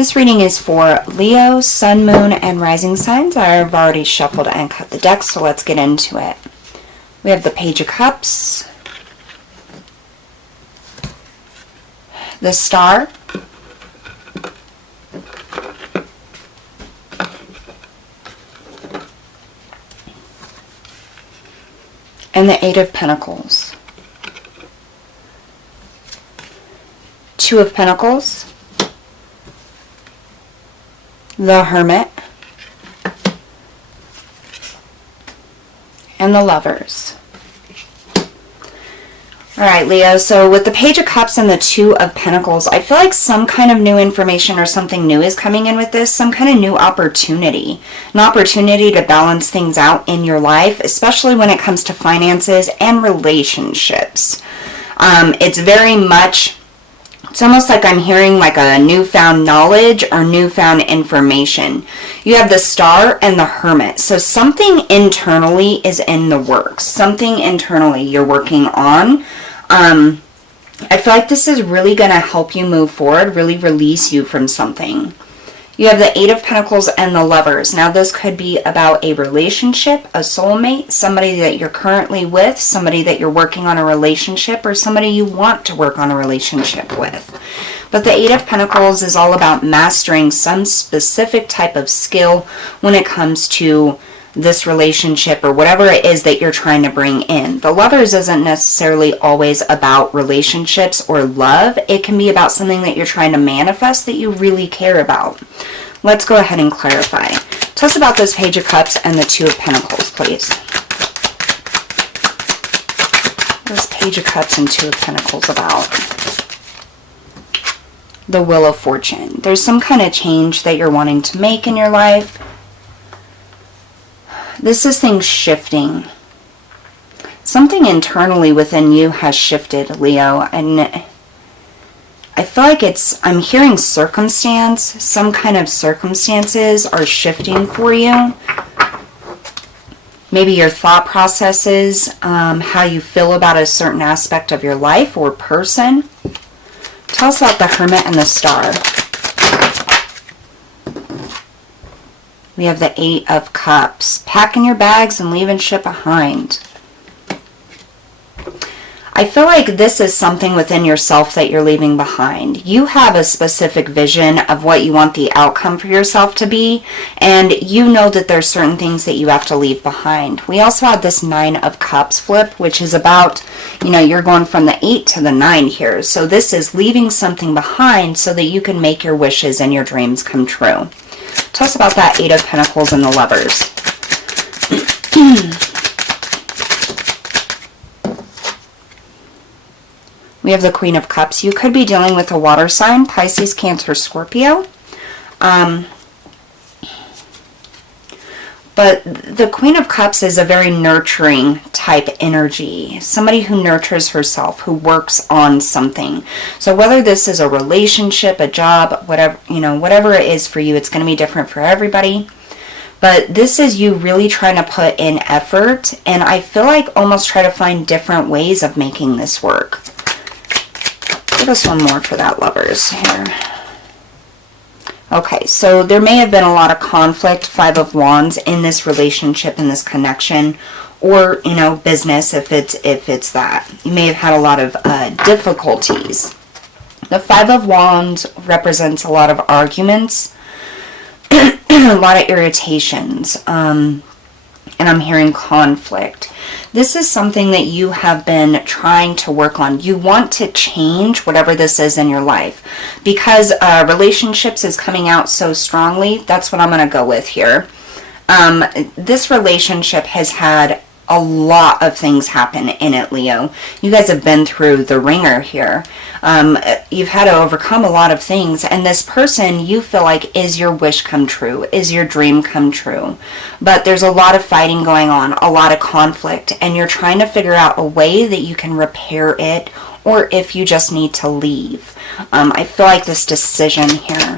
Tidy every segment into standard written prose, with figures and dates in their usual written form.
This reading is for Leo, Sun, Moon, and Rising signs. I've already shuffled and cut the deck, so let's get into it. We have the Page of Cups, the Star, and the Eight of Pentacles. Two of Pentacles, the Hermit, and the Lovers. Alright, Leo, so with the Page of Cups and the Two of Pentacles, I feel like some kind of new information or something new is coming in with this, some kind of new opportunity. An opportunity to balance things out in your life, especially when it comes to finances and relationships. It's very much... It's almost like I'm hearing like a newfound knowledge or newfound information. You have the Star and the Hermit. So something internally is in the works. Something internally you're working on. I feel like this is really going to help you move forward, really release you from something. You have the Eight of Pentacles and the Lovers. Now this could be about a relationship, a soulmate, somebody that you're currently with, somebody that you're working on a relationship, or somebody you want to work on a relationship with. But the Eight of Pentacles is all about mastering some specific type of skill when it comes to this relationship or whatever it is that you're trying to bring in. The Lovers isn't necessarily always about relationships or love. It can be about something that you're trying to manifest that you really care about. Let's go ahead and clarify. Tell us about this Page of Cups and the Two of Pentacles, please. This Page of Cups and Two of Pentacles about? The Wheel of Fortune. There's some kind of change that you're wanting to make in your life. This is things shifting. Something internally within you has shifted, Leo, and I feel like I'm hearing circumstance. Some kind of circumstances are shifting for you. Maybe your thought processes, how you feel about a certain aspect of your life or person. Tell us about the Hermit and the Star. We have the Eight of Cups. Packing your bags and leaving shit behind. I feel like this is something within yourself that you're leaving behind. You have a specific vision of what you want the outcome for yourself to be, and you know that there's certain things that you have to leave behind. We also have this Nine of Cups flip, which is about, you're going from the 8 to the 9 here. So this is leaving something behind so that you can make your wishes and your dreams come true. Tell us about that Eight of Pentacles and the Lovers. We have the Queen of Cups. You could be dealing with a water sign, Pisces, Cancer, Scorpio. But the Queen of Cups is a very nurturing type energy. Somebody who nurtures herself, who works on something. So whether this is a relationship, a job, whatever it is for you, it's going to be different for everybody. But this is you really trying to put in effort. And I feel like almost try to find different ways of making this work. Give us one more for that, Lovers, here. Okay, so there may have been a lot of conflict, Five of Wands, in this relationship, in this connection, or, business, if it's that. You may have had a lot of difficulties. The Five of Wands represents a lot of arguments, a lot of irritations, and I'm hearing conflict. This is something that you have been trying to work on. You want to change whatever this is in your life. Because relationships is coming out so strongly, that's what I'm going to go with here. This relationship has had a lot of things happen in it, Leo. You guys have been through the ringer here. You've had to overcome a lot of things, and this person you feel like is your wish come true, is your dream come true. But there's a lot of fighting going on, a lot of conflict, and you're trying to figure out a way that you can repair it, or if you just need to leave. I feel like this decision here.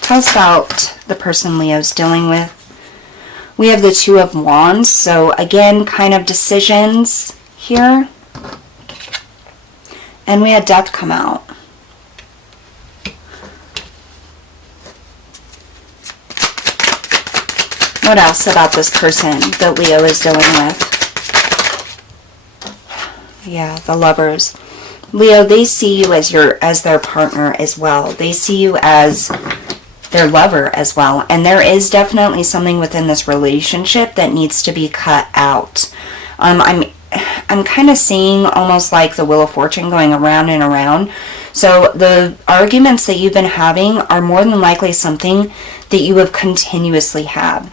Tell us about the person Leo's dealing with. We have the Two of Wands, so again, kind of decisions here. And we had Death come out. What else about this person that Leo is dealing with? Yeah, the Lovers. Leo, they see you as their partner as well. They see you as their lover as well. And there is definitely something within this relationship that needs to be cut out. I'm kind of seeing almost like the Wheel of Fortune going around and around. So the arguments that you've been having are more than likely something that you have continuously had.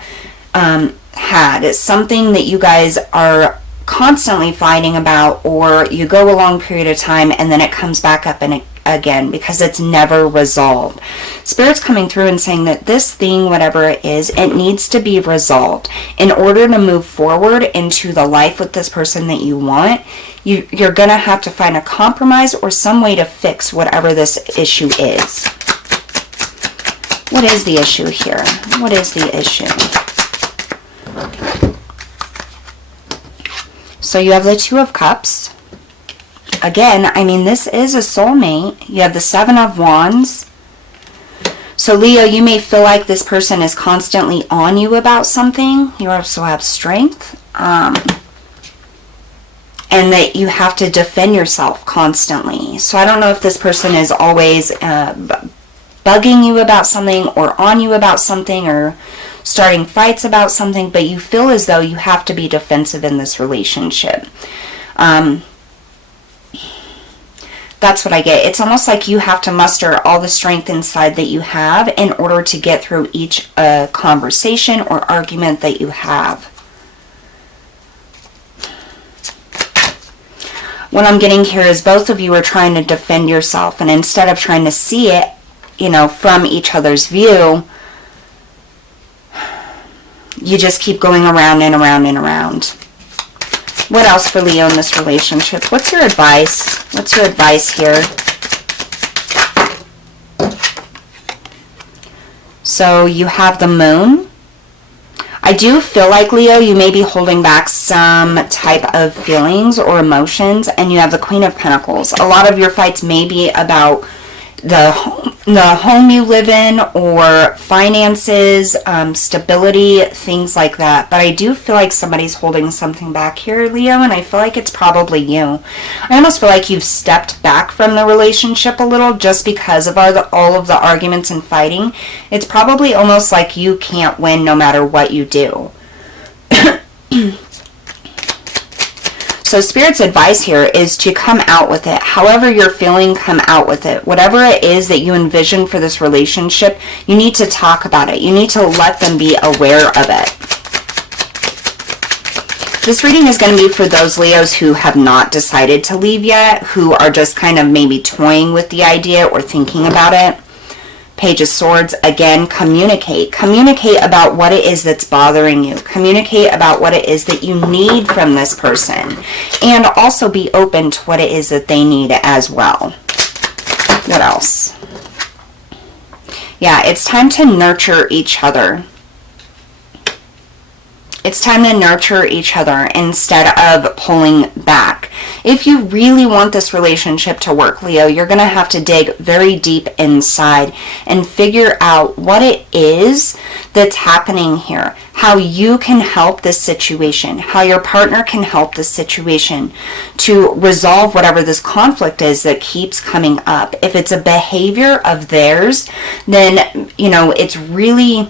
It's something that you guys are constantly fighting about, or you go a long period of time and then it comes back up and again because it's never resolved. Spirit's coming through and saying that this thing, whatever it is, it needs to be resolved in order to move forward into the life with this person that you want. You're gonna have to find a compromise or some way to fix whatever this issue is. What is the issue here? What is the issue? So you have the Two of Cups. Again, I mean, this is a soulmate. You have the Seven of Wands. So Leo, you may feel like this person is constantly on you about something. You also have Strength. And that you have to defend yourself constantly. So I don't know if this person is always bugging you about something or on you about something or starting fights about something, but you feel as though you have to be defensive in this relationship. That's what I get. It's almost like you have to muster all the strength inside that you have in order to get through each conversation or argument that you have. What I'm getting here is both of you are trying to defend yourself, and instead of trying to see it, from each other's view, you just keep going around and around and around. What else for Leo in this relationship? What's your advice? What's your advice here? So you have the Moon. I do feel like, Leo, you may be holding back some type of feelings or emotions, and you have the Queen of Pentacles. A lot of your fights may be about the home you live in, or finances, stability, things like that. But I do feel like somebody's holding something back here, Leo, and I feel like it's probably you. I almost feel like you've stepped back from the relationship a little just because of all of the arguments and fighting. It's probably almost like you can't win no matter what you do. So Spirit's advice here is to come out with it. However you're feeling, come out with it. Whatever it is that you envision for this relationship, you need to talk about it. You need to let them be aware of it. This reading is going to be for those Leos who have not decided to leave yet, who are just kind of maybe toying with the idea or thinking about it. Page of Swords, again, communicate. Communicate about what it is that's bothering you. Communicate about what it is that you need from this person. And also be open to what it is that they need as well. What else? Yeah, it's time to nurture each other. It's time to nurture each other instead of pulling back. If you really want this relationship to work, Leo, you're going to have to dig very deep inside and figure out what it is that's happening here. How you can help this situation. How your partner can help this situation to resolve whatever this conflict is that keeps coming up. If it's a behavior of theirs, then, it's really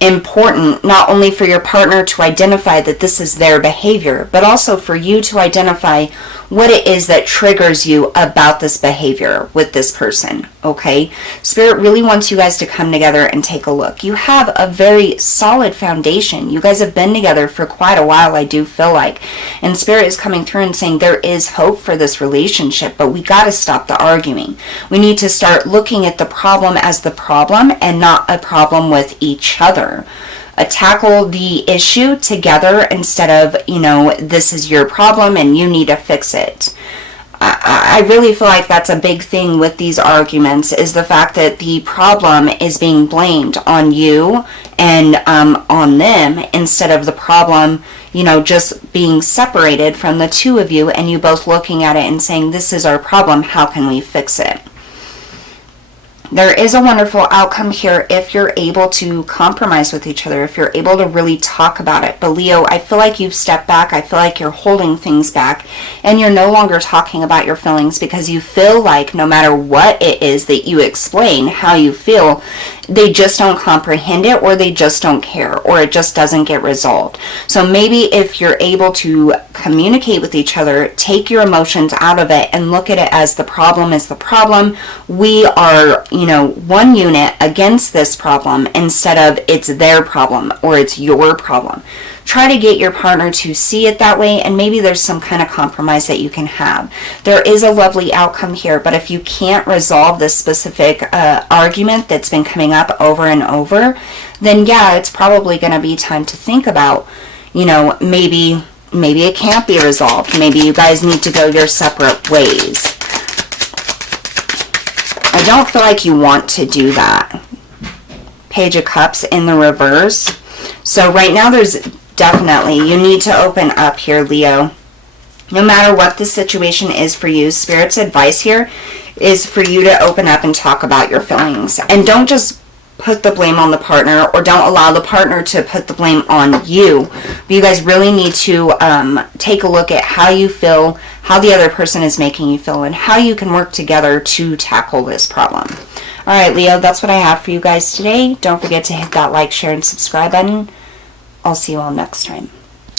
important not only for your partner to identify that this is their behavior, but also for you to identify what it is that triggers you about this behavior with this person, okay? Spirit really wants you guys to come together and take a look. You have a very solid foundation. You guys have been together for quite a while, I do feel like. And Spirit is coming through and saying there is hope for this relationship, but we got to stop the arguing. We need to start looking at the problem as the problem and not a problem with each other. Tackle the issue together instead of, this is your problem and you need to fix it. I really feel like that's a big thing with these arguments, is the fact that the problem is being blamed on you and on them, instead of the problem, just being separated from the two of you and you both looking at it and saying, this is our problem, how can we fix it? There is a wonderful outcome here if you're able to compromise with each other, if you're able to really talk about it. But Leo, I feel like you've stepped back. I feel like you're holding things back, and you're no longer talking about your feelings because you feel like no matter what it is that you explain how you feel, they just don't comprehend it, or they just don't care, or it just doesn't get resolved. So maybe if you're able to communicate with each other, take your emotions out of it and look at it as the problem is the problem. We are, one unit against this problem instead of it's their problem or it's your problem. Try to get your partner to see it that way, and maybe there's some kind of compromise that you can have. There is a lovely outcome here, but if you can't resolve this specific argument that's been coming up over and over, then yeah, it's probably going to be time to think about, maybe it can't be resolved. Maybe you guys need to go your separate ways. I don't feel like you want to do that. Page of Cups in the reverse. So right now there's definitely, you need to open up here, Leo. No matter what the situation is for you, Spirit's advice here is for you to open up and talk about your feelings. And don't just put the blame on the partner, or don't allow the partner to put the blame on you. But you guys really need to take a look at how you feel, how the other person is making you feel, and how you can work together to tackle this problem. All right, Leo, that's what I have for you guys today. Don't forget to hit that like, share, and subscribe button. I'll see you all next time.